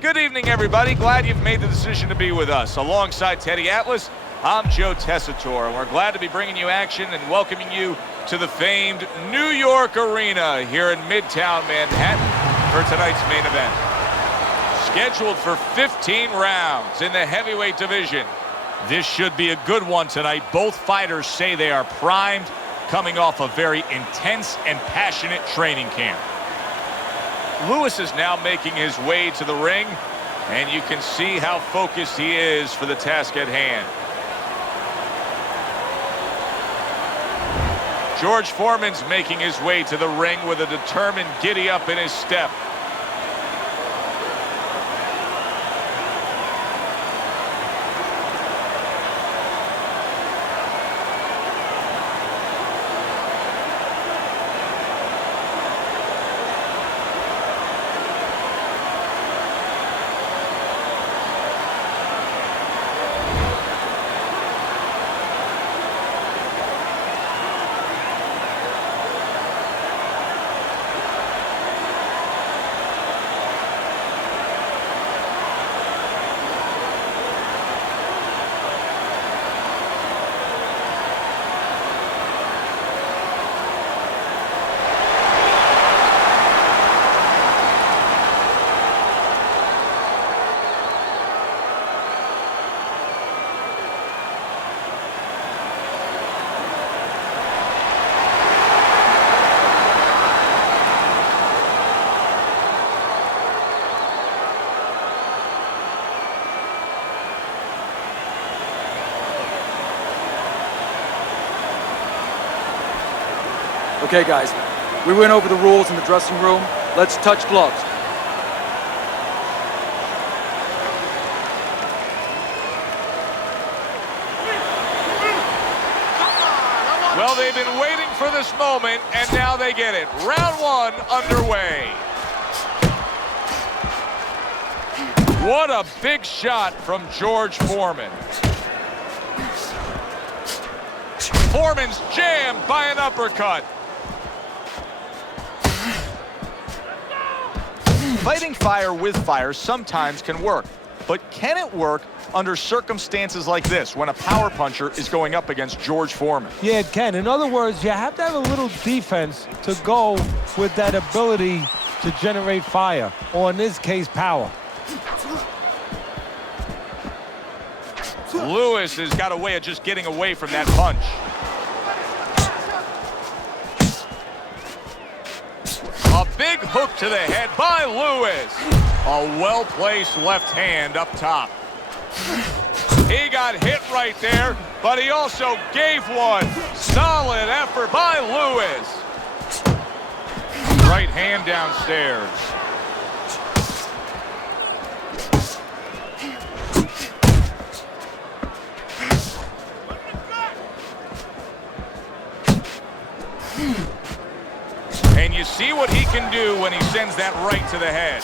Good evening, everybody. Glad you've made the decision to be with us. Alongside Teddy Atlas, I'm Joe Tessitore, and we're glad to be bringing you action and welcoming you to the famed New York Arena here in Midtown Manhattan for tonight's main event. Scheduled for 15 rounds in the heavyweight division. This should be a good one tonight. Both fighters say they are primed, coming off a very intense and passionate training camp. Lewis is now making his way to the ring, and you can see how focused he is for the task at hand. George Foreman's making his way to the ring with a determined giddy-up in his step. Okay, guys, we went over the rules in the dressing room. Let's touch gloves. Well, they've been waiting for this moment, and now they get it. Round one underway. What a big shot from George Foreman. Foreman's jammed by an uppercut. Fighting fire with fire sometimes can work, but can it work under circumstances like this when a power puncher is going up against George Foreman? Yeah, it can. In other words, you have to have a little defense to go with that ability to generate fire, or in this case, power. Lewis has got a way of just getting away from that punch. A big hook to the head by Lewis. A well-placed left hand up top. He got hit right there, but he also gave one. Solid effort by Lewis. Right hand downstairs. And you see what he can do when he sends that right to the head.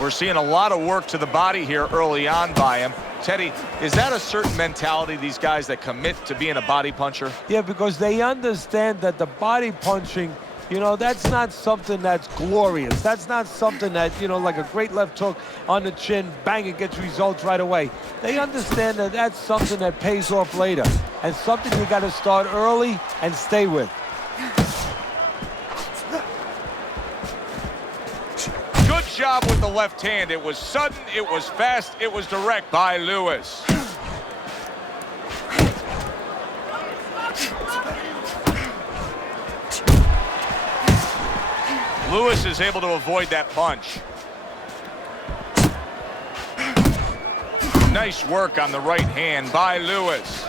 We're seeing a lot of work to the body here early on by him. Teddy, is that a certain mentality, these guys that commit to being a body puncher? Yeah, because they understand that the body punching, that's not something that's glorious. That's not something that, like a great left hook on the chin, bang, it gets results right away. They understand that that's something that pays off later, and something you got to start early and stay with. Good job with the left hand. It was sudden, it was fast, it was direct by Lewis. Lewis is able to avoid that punch. Nice work on the right hand by Lewis.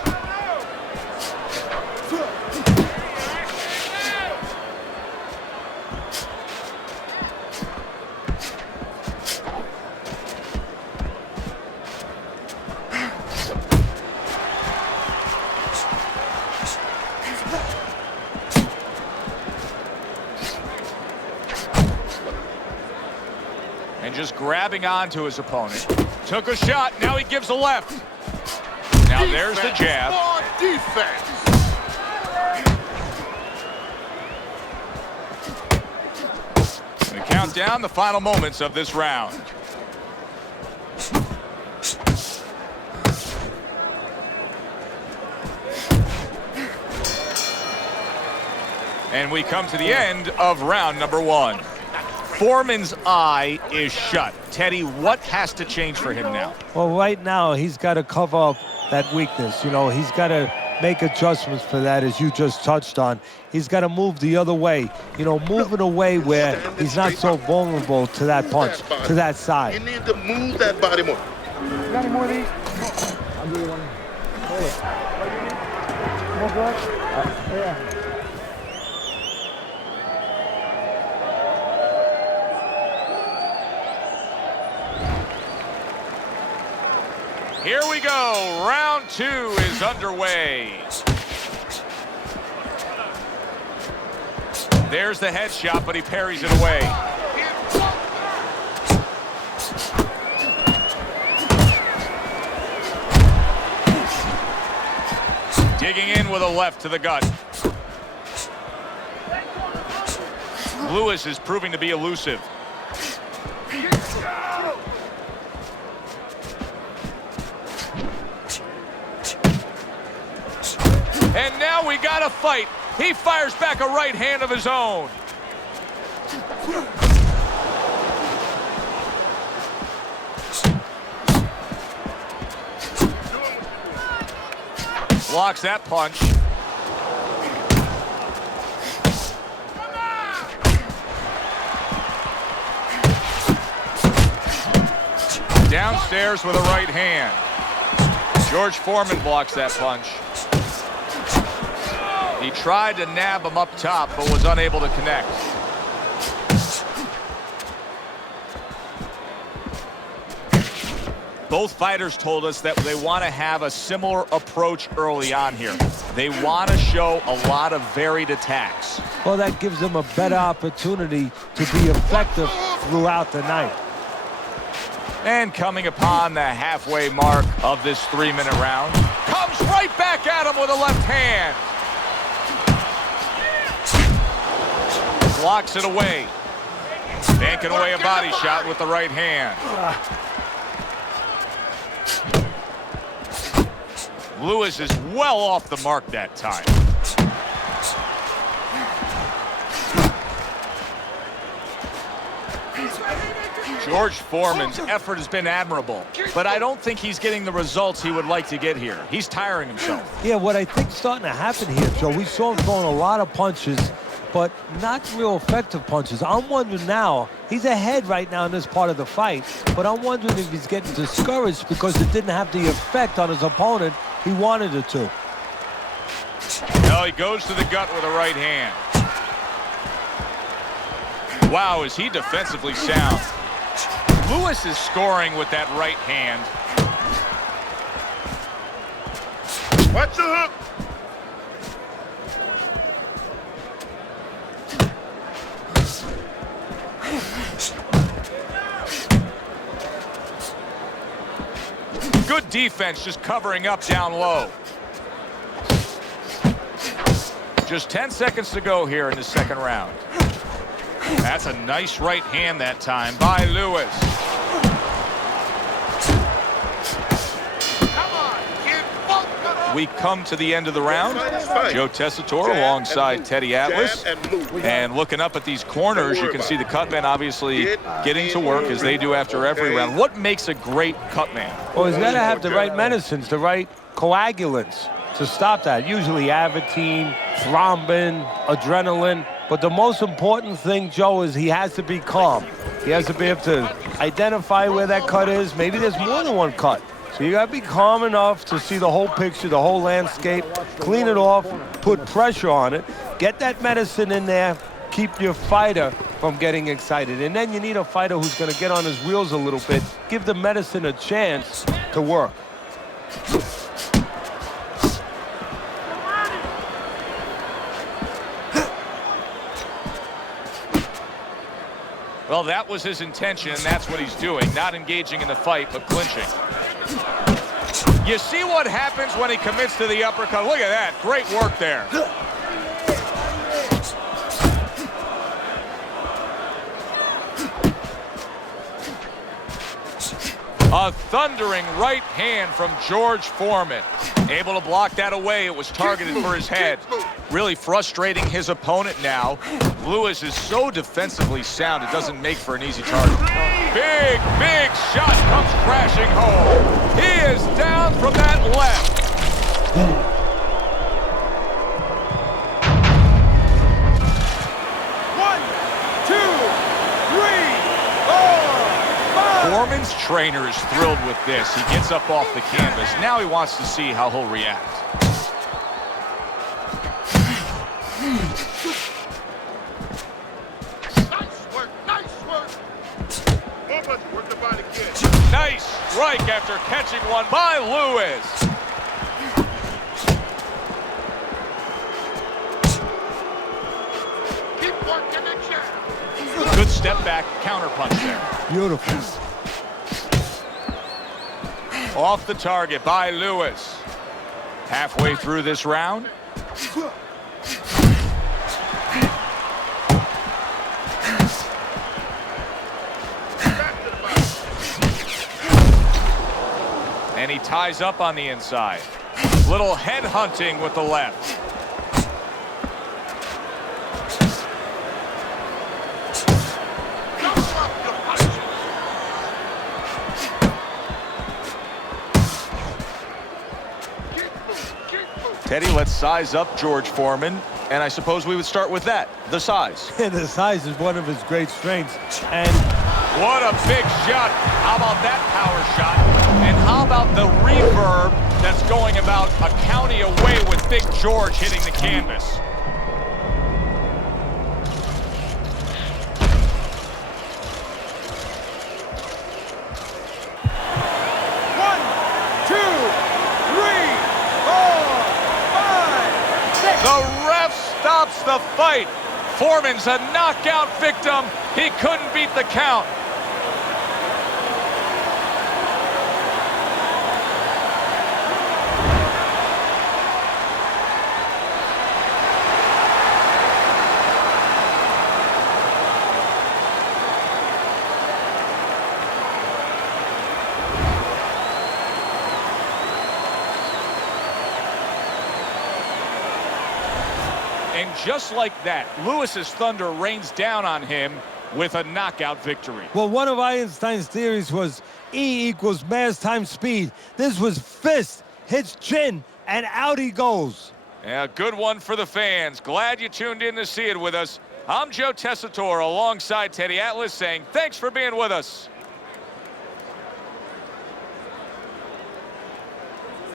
And just grabbing onto his opponent. Took a shot, now he gives a left. Now there's the jab. More defense. And count down the final moments of this round. And we come to the end of round number 1. Foreman's eye is shut. Teddy, what has to change for him now? Well, right now, he's got to cover up that weakness. You know, he's got to make adjustments for that, as you just touched on. He's got to move the other way. You know, moving away where he's not so vulnerable to that punch, to that side. You need to move that body more. You got any more of these? I'll give you one. Hold it. More blood? Yeah. Here we go. Round 2 is underway. There's the headshot, but he parries it away. Digging in with a left to the gut. Lewis is proving to be elusive. And now we got a fight. He fires back a right hand of his own. Blocks that punch. Downstairs with a right hand. George Foreman blocks that punch. He tried to nab him up top, but was unable to connect. Both fighters told us that they want to have a similar approach early on here. They want to show a lot of varied attacks. Well, that gives them a better opportunity to be effective throughout the night. And coming upon the halfway mark of this 3-minute round, comes right back at him with a left hand. Blocks it away. Banking away a body shot with the right hand. Lewis is well off the mark that time. George Foreman's effort has been admirable, but I don't think he's getting the results he would like to get here. He's tiring himself. Yeah, what I think's starting to happen here, Joe, we saw him throwing a lot of punches, but not real effective punches. I'm wondering now, he's ahead right now in this part of the fight, but I'm wondering if he's getting discouraged because it didn't have the effect on his opponent he wanted it to. No, he goes to the gut with a right hand. Wow, is he defensively sound. Lewis is scoring with that right hand. Watch the hook. Good defense, just covering up down low. Just 10 seconds to go here in the second round. That's a nice right hand that time by Lewis. We come to the end of the round. Joe Tessitore alongside Teddy Atlas. And looking up at these corners, you can see the cutman obviously getting to work as they do after every round. What makes a great cutman? Well, he's got to have the right medicines, the right coagulants to stop that. Usually Avitine, thrombin, adrenaline. But the most important thing, Joe, is he has to be calm. He has to be able to identify where that cut is. Maybe there's more than one cut. So you got to be calm enough to see the whole picture, the whole landscape, clean it off, put pressure on it, get that medicine in there, keep your fighter from getting excited. And then you need a fighter who's going to get on his wheels a little bit, give the medicine a chance to work. Well, that was his intention, and that's what he's doing. Not engaging in the fight, but clinching. You see what happens when he commits to the uppercut? Look at that. Great work there. A thundering right hand from George Foreman. Able to block that away. It was targeted for his head. Really frustrating his opponent now. Lewis is so defensively sound, it doesn't make for an easy target. Big, big shot comes crashing home. He is down from that left. Foreman's trainer is thrilled with this. He gets up off the canvas. Now he wants to see how he'll react. Nice work, nice work. Work the body again. Nice strike after catching one by Lewis. Keep working the jab. Good step back counter punch there. Beautiful. Off the target by Lewis. Halfway through this round. And he ties up on the inside. Little head hunting with the left. Teddy, let's size up George Foreman, and I suppose we would start with that, the size. The size is one of his great strengths. And what a big shot. How about that power shot? And how about the reverb that's going about a county away with Big George hitting the canvas? The ref stops the fight. Foreman's a knockout victim. He couldn't beat the count. And just like that, Lewis's thunder rains down on him with a knockout victory. well, one of Einstein's theories was E equals mass times speed. This was fist, hits chin, and out he goes. Yeah, good one for the fans. Glad you tuned in to see it with us. I'm Joe Tessitore alongside Teddy Atlas saying thanks for being with us.